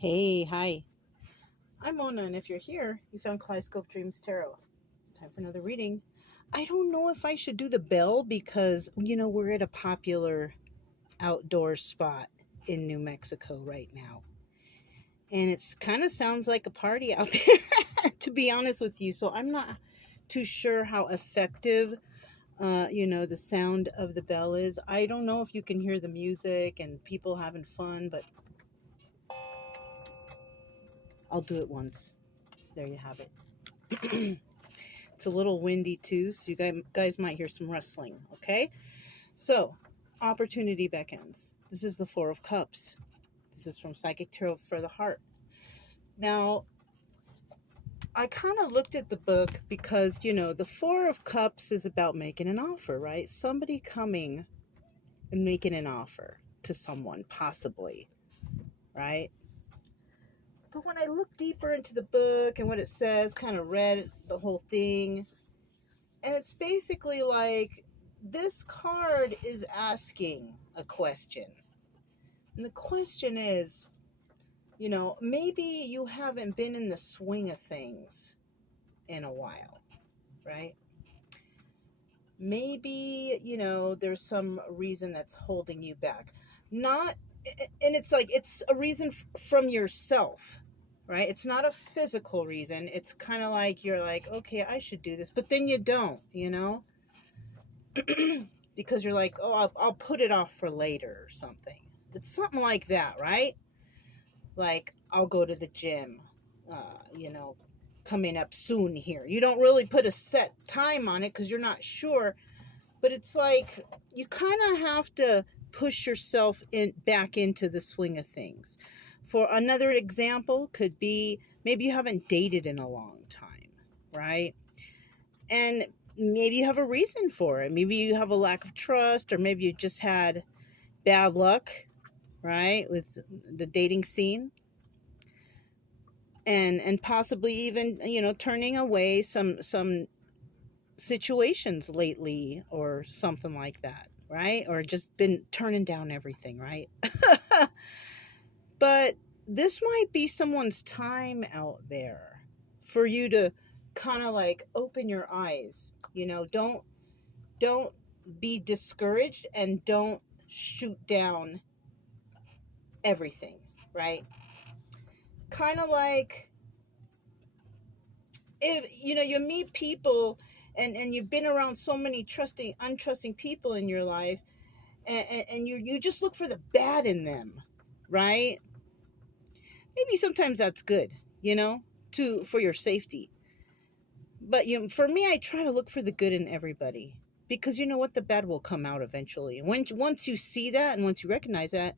Hey, hi. I'm Mona, and if you're here, you found Kaleidoscope Dreams Tarot. It's time for another reading. I don't know if I should do the bell because, we're at a popular outdoor spot in New Mexico right now. And it's kind of sounds like a party out there, to be honest with you. So I'm not too sure how effective, the sound of the bell is. I don't know if you can hear the music and people having fun, but I'll do it once. There you have it. It's a little windy too, so you guys might hear some rustling, okay? So, opportunity beckons. This is the Four of Cups. This is from Psychic Tarot for the Heart. Now, I kind of looked at the book because, the Four of Cups is about making an offer, right? Somebody coming and making an offer to someone, possibly, right? But when I looked deeper into the book and what it says, kind of read the whole thing, and it's basically like this card is asking a question. And the question is, maybe you haven't been in the swing of things in a while, right? Maybe, there's some reason that's holding you back. Not, and it's like, it's a reason from yourself, right? It's not a physical reason. It's kind of like, you're like, okay, I should do this, but then you don't, because you're like, oh, I'll put it off for later or something. It's something like that, right? Like, I'll go to the gym, coming up soon here. You don't really put a set time on it because you're not sure, but it's like you kind of have to push yourself back into the swing of things. For another example, could be maybe you haven't dated in a long time, right? And maybe you have a reason for it. Maybe you have a lack of trust, or maybe you just had bad luck, right, with the dating scene, and possibly even turning away some situations lately or something like that, right? Or just been turning down everything, right? But this might be someone's time out there for you to kind of like open your eyes. Don't be discouraged, and don't shoot down everything, right? Kind of like if you meet people, and you've been around so many untrusting people in your life, and you just look for the bad in them, right? Maybe sometimes that's good, for your safety. But for me, I try to look for the good in everybody, because you know what, the bad will come out eventually. Once you see that, and once you recognize that,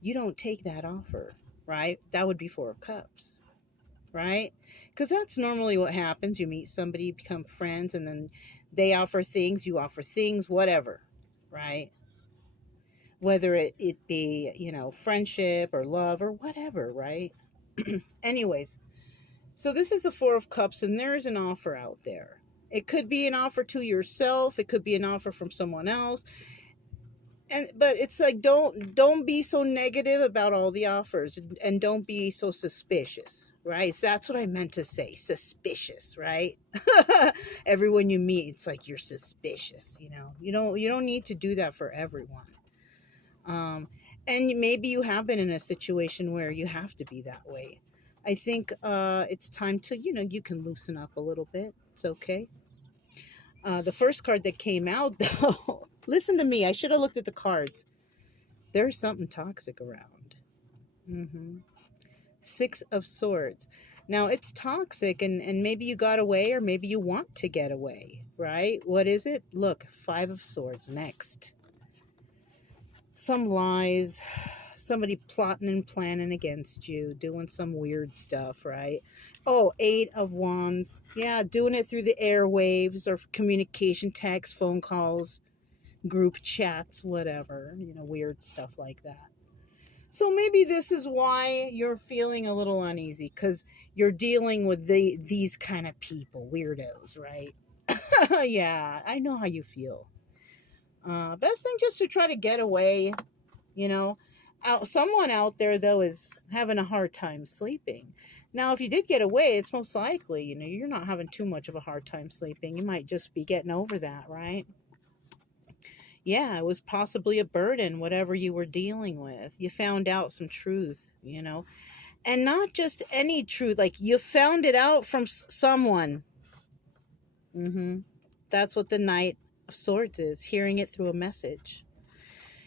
you don't take that offer, right? That would be Four of Cups, right? Because that's normally what happens. You meet somebody, become friends, and then they offer things, you offer things, whatever, right? Whether it be, friendship or love or whatever, right? Anyways, so this is the Four of Cups, and there's an offer out there. It could be an offer to yourself. It could be an offer from someone else. But it's like, don't be so negative about all the offers, and don't be so suspicious, right? So that's what I meant to say, suspicious, right? Everyone you meet, it's like you're suspicious. You don't need to do that for everyone. And maybe you have been in a situation where you have to be that way. I think it's time to, you can loosen up a little bit. It's okay. The first card that came out, though, listen to me. I should have looked at the cards. There's something toxic around. Six of Swords. Now, it's toxic, and maybe you got away, or maybe you want to get away, right? What is it? Look, Five of Swords next. Some lies, somebody plotting and planning against you, doing some weird stuff, right? Oh, Eight of Wands. Yeah, doing it through the airwaves or communication, text, phone calls, group chats, whatever, weird stuff like that. So maybe this is why you're feeling a little uneasy, because you're dealing with these kind of people, weirdos, right? Yeah, I know how you feel. Best thing just to try to get away, you know. Someone out there, though, is having a hard time sleeping. Now, if you did get away, it's most likely, you're not having too much of a hard time sleeping. You might just be getting over that, right? Yeah, it was possibly a burden, whatever you were dealing with. You found out some truth. And not just any truth, like you found it out from someone. Mm-hmm. That's what the Knight of Swords is, hearing it through a message.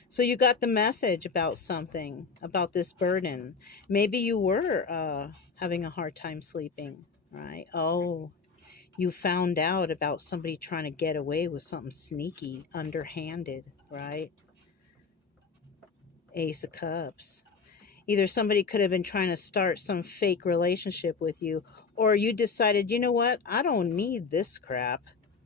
So you got the message about something, about this burden. Maybe you were having a hard time sleeping, right? Oh, you found out about somebody trying to get away with something sneaky, underhanded, right? Ace of Cups. Either somebody could have been trying to start some fake relationship with you, or you decided, you know what? I don't need this crap.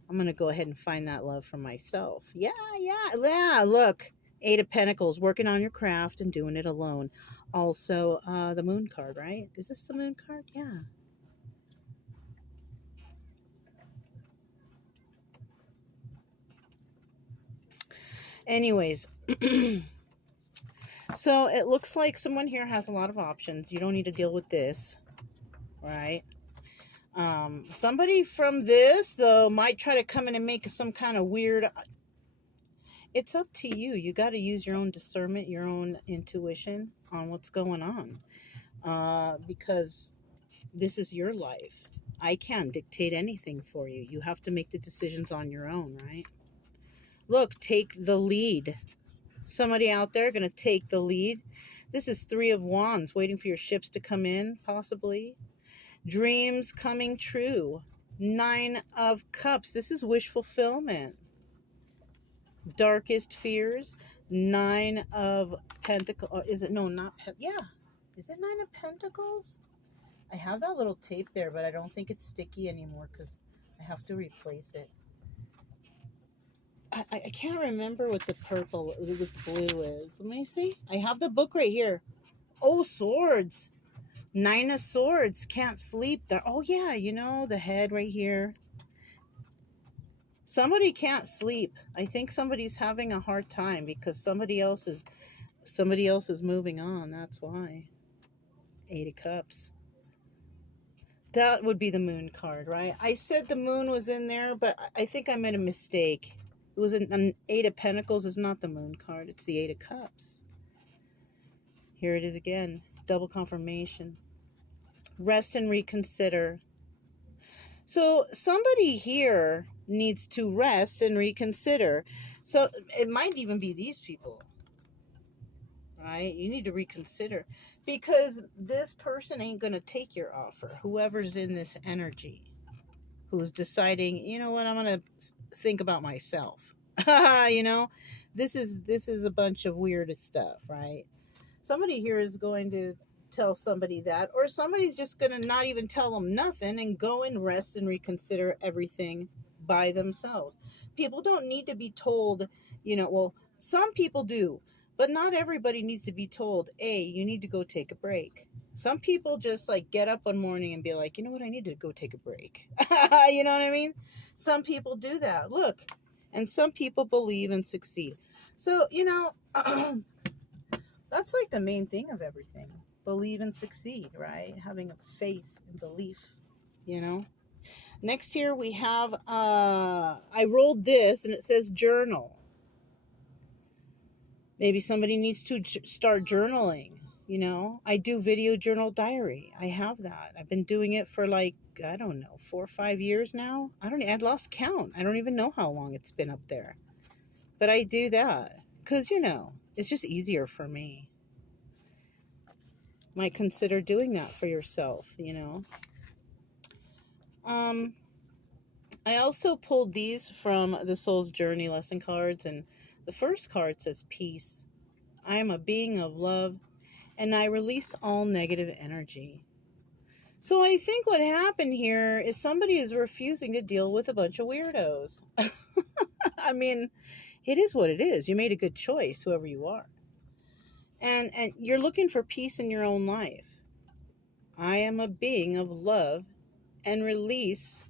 I'm going to go ahead and find that love for myself. Yeah, yeah. Look, Eight of Pentacles, working on your craft and doing it alone. Also, the Moon card, right? Is this the Moon card? Yeah. Anyways, so it looks like someone here has a lot of options. You don't need to deal with this, right? Somebody from this, though, might try to come in and make some kind of weird... It's up to you. You got to use your own discernment, your own intuition on what's going on. Because this is your life. I can't dictate anything for you. You have to make the decisions on your own, right? Look, take the lead. Somebody out there going to take the lead. This is Three of Wands, waiting for your ships to come in, possibly. Dreams coming true. Nine of Cups. This is wish fulfillment. Darkest fears. Nine of Pentacles. Is it? No, not. Yeah. Is it Nine of Pentacles? I have that little tape there, but I don't think it's sticky anymore because I have to replace it. I can't remember what the purple, what the blue is. Let me see. I have the book right here. Oh, swords. Nine of Swords. Can't sleep there. Oh, yeah, the head right here. Somebody can't sleep. I think somebody's having a hard time because somebody else is moving on. That's why. Eight of Cups. That would be the Moon card, right? I said the Moon was in there, but I think I made a mistake. It was an Eight of Pentacles is not the Moon card. It's the Eight of Cups. Here it is again. Double confirmation. Rest and reconsider. So somebody here needs to rest and reconsider. So it might even be these people, right? You need to reconsider because this person ain't going to take your offer. Whoever's in this energy, who's deciding, you know what, I'm going to think about myself. This is a bunch of weird stuff, right? Somebody here is going to tell somebody that, or somebody's just going to not even tell them nothing and go and rest and reconsider everything by themselves. People don't need to be told, well, some people do, but not everybody needs to be told, hey, you need to go take a break. Some people just like get up one morning and be like, you know what, I need to go take a break. You know what I mean? Some people do that. Look, and some people believe and succeed. So, that's like the main thing of everything. Believe and succeed, right? Having a faith and belief, Next here we have, I rolled this and it says journal. Maybe somebody needs to start journaling, I do video journal diary. I have that. I've been doing it for like, I don't know, 4 or 5 years now. I'd lost count. I don't even know how long it's been up there. But I do that because, it's just easier for me. Might consider doing that for yourself, I also pulled these from the Soul's Journey lesson cards, and the first card says peace. I am a being of love, and I release all negative energy. So I think what happened here is somebody is refusing to deal with a bunch of weirdos. I mean, it is what it is. You made a good choice, whoever you are. And you're looking for peace in your own life. I am a being of love and release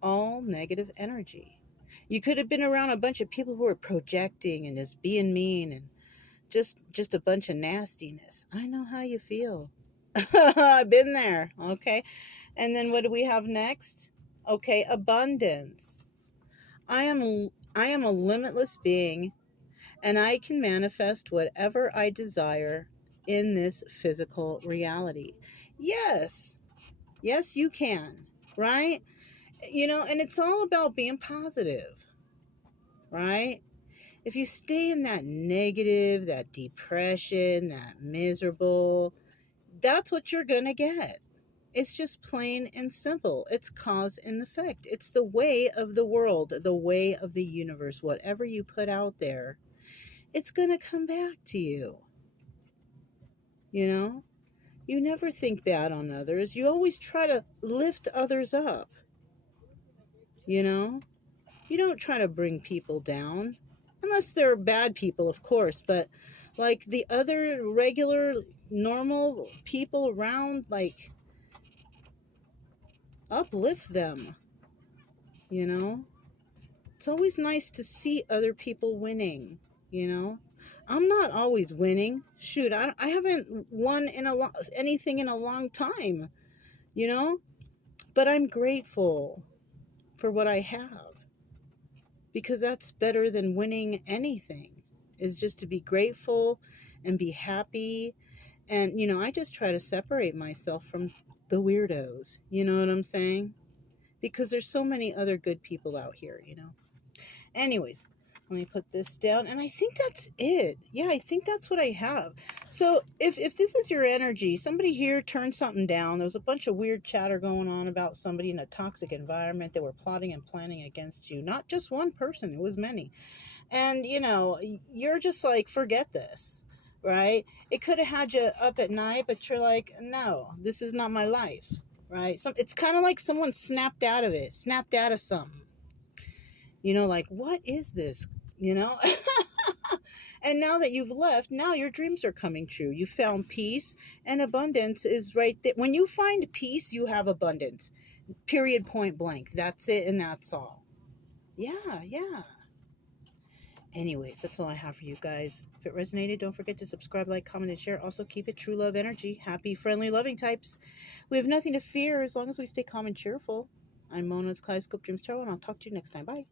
all negative energy. You could have been around a bunch of people who are projecting and just being mean and just a bunch of nastiness. I know how you feel. I've been there. Okay. And then what do we have next? Okay, abundance. I am a limitless being, and I can manifest whatever I desire in this physical reality. Yes. Yes, you can. Right? And it's all about being positive, right? If you stay in that negative, that depression, that miserable, that's what you're going to get. It's just plain and simple. It's cause and effect. It's the way of the world, the way of the universe. Whatever you put out there, it's going to come back to you. You know, you never think bad on others. You always try to lift others up. You know, you don't try to bring people down unless they're bad people, of course. But like the other regular, normal people around, like, uplift them. You know, it's always nice to see other people winning. You know, I'm not always winning. Shoot, I haven't won anything in a long time. You know, but I'm grateful for what I have, because that's better than winning anything, is just to be grateful and be happy. And I just try to separate myself from the weirdos. You know what I'm saying? Because there's so many other good people out here. Anyways, let me put this down, and I think that's it. Yeah, I think that's what I have. So if this is your energy, somebody here turned something down. There was a bunch of weird chatter going on about somebody in a toxic environment. They were plotting and planning against you. Not just one person, it was many. And you're just like, forget this, right? It could have had you up at night, but you're like, no, this is not my life, right? It's kind of like someone snapped out of something. Like, what is this? you know And now that you've left, now your dreams are coming true. You found peace, and abundance is right there. When you find peace, you have abundance, period, point blank. That's it, and that's all. Yeah. Anyways, that's all I have for you guys. If it resonated, don't forget to subscribe, like, comment, and share. Also, keep it true love energy. Happy, friendly, loving types. We have nothing to fear as long as we stay calm and cheerful. I'm Mona's Kaleidoscope Dreams Tarot, and I'll talk to you next time. Bye.